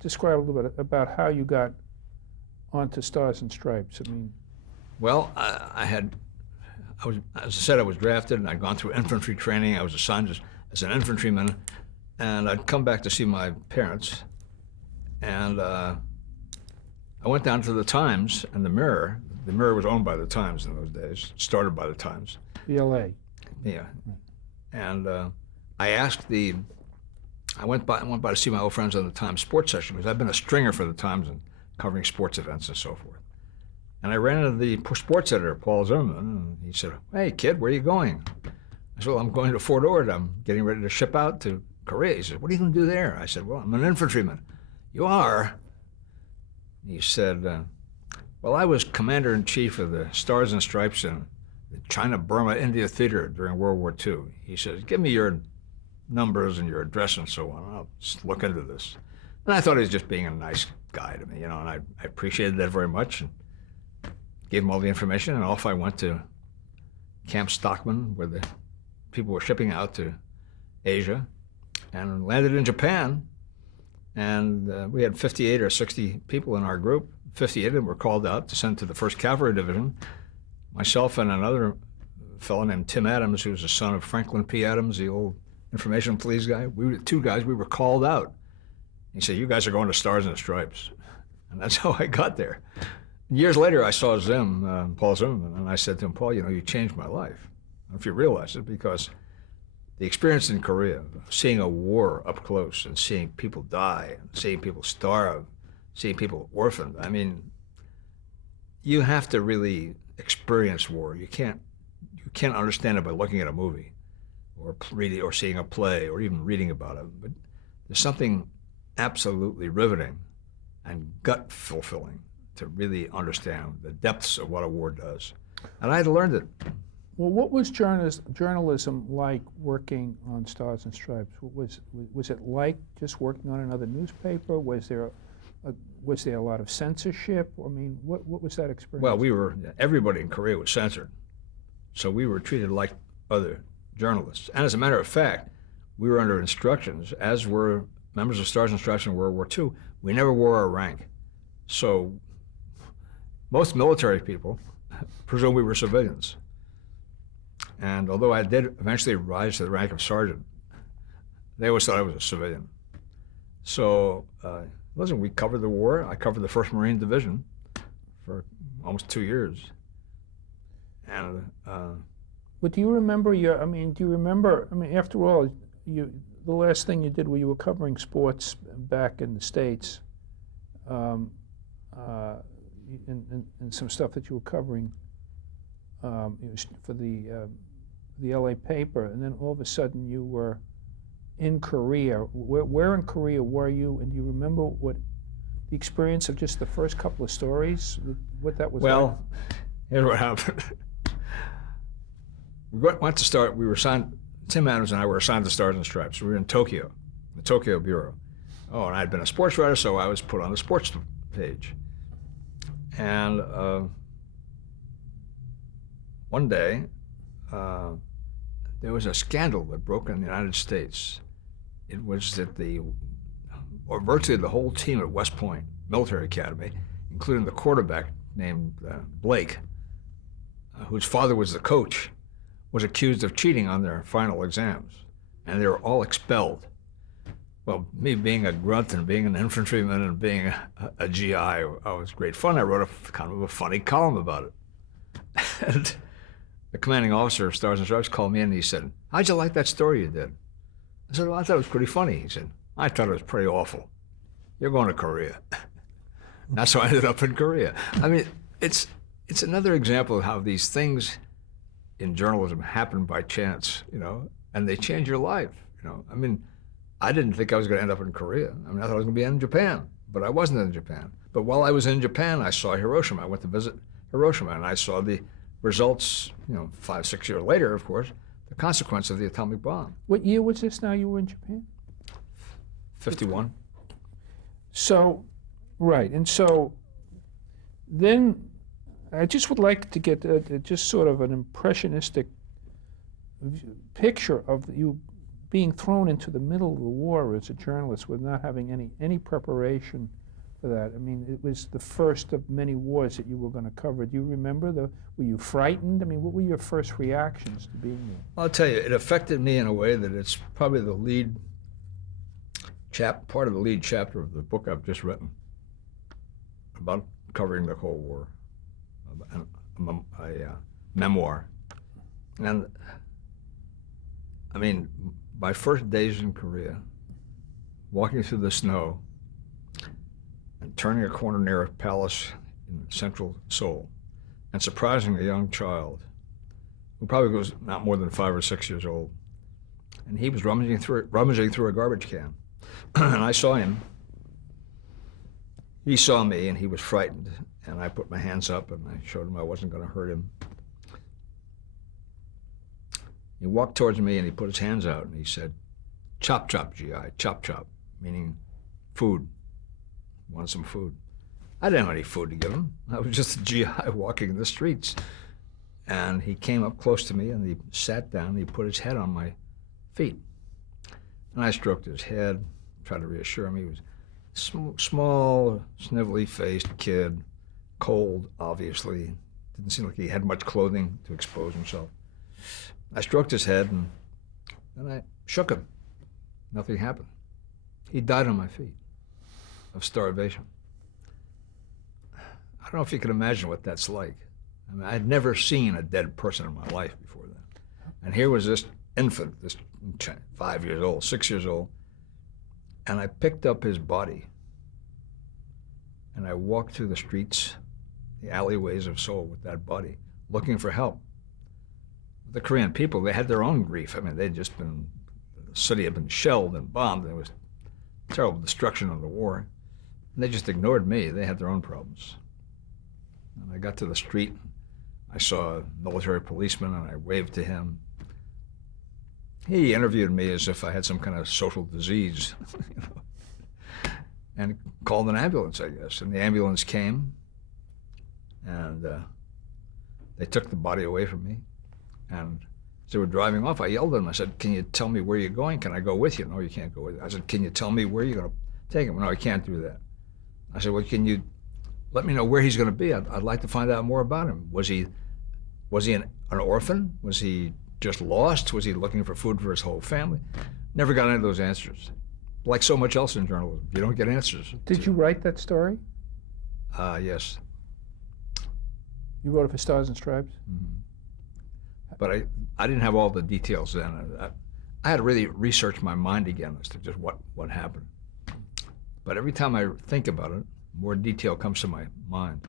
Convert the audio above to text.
describe a little bit about how you got onto Stars and Stripes. I mean, Well, as I said, I was drafted and I'd gone through infantry training. I was assigned as an infantryman, and I'd come back to see my parents. And I went down to the Times and the Mirror. The Mirror was owned by the Times in those days, started by the Times. the LA. Yeah. And I went by to see my old friends on the Times sports section because I've been a stringer for the Times and covering sports events and so forth. And I ran into the sports editor, Paul Zimmerman, and he said, "Hey, kid, where are you going?" I said, "Well, I'm going to Fort Ord. I'm getting ready to ship out to Korea." He said, "What are you going to do there?" I said, "Well, I'm an infantryman." "You are?" He said, "Well, I was commander-in-chief of the Stars and Stripes in the China-Burma-India Theater during World War II." He says, "Give me your numbers and your address and so on. I'll just look into this." And I thought he was just being a nice guy to me, and I appreciated that very much. And gave him all the information, and off I went to Camp Stockman, where the people were shipping out to Asia, and landed in Japan. And we had 58 or 60 people in our group. 58 of them were called out to send to the 1st Cavalry Division. Myself and another fellow named Tim Adams, who was the son of Franklin P. Adams, the old information police guy. We were two guys, we were called out. He said, "You guys are going to Stars and Stripes." And that's how I got there. Years later, I saw Paul Zimmerman, and I said to him, "Paul, you changed my life. I don't know if you realize it, because the experience in Korea, seeing a war up close and seeing people die, and seeing people starve, seeing people orphaned, I mean, you have to really experience war. You can't understand it by looking at a movie or reading or seeing a play or even reading about it. But there's something absolutely riveting and gut-fulfilling to really understand the depths of what a war does. And I had learned it. Well, what was journalism like working on Stars and Stripes? Was it like just working on another newspaper? Was there a lot of censorship? I mean, what was that experience? Well, everybody in Korea was censored, so we were treated like other journalists. And as a matter of fact, we were under instructions, as were members of Stars and Stripes in World War II. We never wore our rank. So most military people presumed we were civilians. And although I did eventually rise to the rank of sergeant, they always thought I was a civilian. So, listen, we covered the war. I covered the 1st Marine Division for almost 2 years. And but do you remember after all, the last thing you did when you were covering sports back in the States, and some stuff that you were covering for the LA paper, and then all of a sudden you were in Korea. Where in Korea were you, and do you remember what the experience of just the first couple of stories, what that was like? Well, here's what happened. We were assigned, Tim Adams and I were assigned to Stars and Stripes. We were in Tokyo, the Tokyo Bureau. Oh, and I'd been a sports writer, so I was put on the sports page. And one day, there was a scandal that broke in the United States. It was that virtually the whole team at West Point Military Academy, including the quarterback named Blake, whose father was the coach, was accused of cheating on their final exams, and they were all expelled. Well, me being a grunt and being an infantryman and being a GI, it was great fun. I wrote kind of a funny column about it. And the commanding officer of Stars and Stripes called me in and he said, "How'd you like that story you did?" I said, "Well, I thought it was pretty funny." He said, "I thought it was pretty awful. You're going to Korea." And that's how I ended up in Korea. I mean, it's another example of how these things in journalism happen by chance, and they change your life, I mean, I didn't think I was going to end up in Korea. I mean, I thought I was going to be in Japan, but I wasn't in Japan. But while I was in Japan, I saw Hiroshima. I went to visit Hiroshima, and I saw the results, 5, 6 years later, of course, the consequence of the atomic bomb. What year was this now you were in Japan? 51. So, right, and so then I just would like to get just sort of an impressionistic picture of you being thrown into the middle of the war as a journalist with not having any preparation for that. I mean, it was the first of many wars that you were going to cover. Do you remember were you frightened? I mean, what were your first reactions to being there? I'll tell you, it affected me in a way that it's probably part of the lead chapter of the book I've just written about covering the Cold War, a memoir. And I mean, my first days in Korea, walking through the snow and turning a corner near a palace in central Seoul and surprising a young child who probably was not more than 5 or 6 years old. And he was rummaging through a garbage can. And I saw him. He saw me and he was frightened. And I put my hands up and I showed him I wasn't going to hurt him. He walked towards me and he put his hands out and he said, "Chop, chop, GI, chop, chop," meaning food. Want some food. I didn't have any food to give him. I was just a GI walking the streets. And he came up close to me and he sat down and he put his head on my feet. And I stroked his head, tried to reassure him. He was a small, snivelly-faced kid, cold, obviously. Didn't seem like he had much clothing to expose himself. I stroked his head and then I shook him. Nothing happened. He died on my feet of starvation. I don't know if you can imagine what that's like. I mean, I'd never seen a dead person in my life before that. And here was this infant, this 5 years old, 6 years old, and I picked up his body and I walked through the streets, the alleyways of Seoul with that body, looking for help. The Korean people, they had their own grief. I mean, the city had been shelled and bombed. There was terrible destruction of the war. And they just ignored me. They had their own problems. And I got to the street, I saw a military policeman and I waved to him. He interviewed me as if I had some kind of social disease, and called an ambulance, I guess. And the ambulance came and they took the body away from me. And as they were driving off, I yelled at them. I said, "Can you tell me where you're going? Can I go with you?" "No, you can't go with you." I said, "Can you tell me where you're going to take him?" "No, I can't do that." I said, "Well, can you let me know where he's going to be? I'd like to find out more about him. Was he an orphan? Was he just lost? Was he looking for food for his whole family?" Never got any of those answers. Like so much else in journalism, you don't get answers. Did you write that story? Yes. You wrote it for Stars and Stripes? Mm-hmm. But I didn't have all the details then. I had to really research my mind again as to just what happened. But every time I think about it, more detail comes to my mind.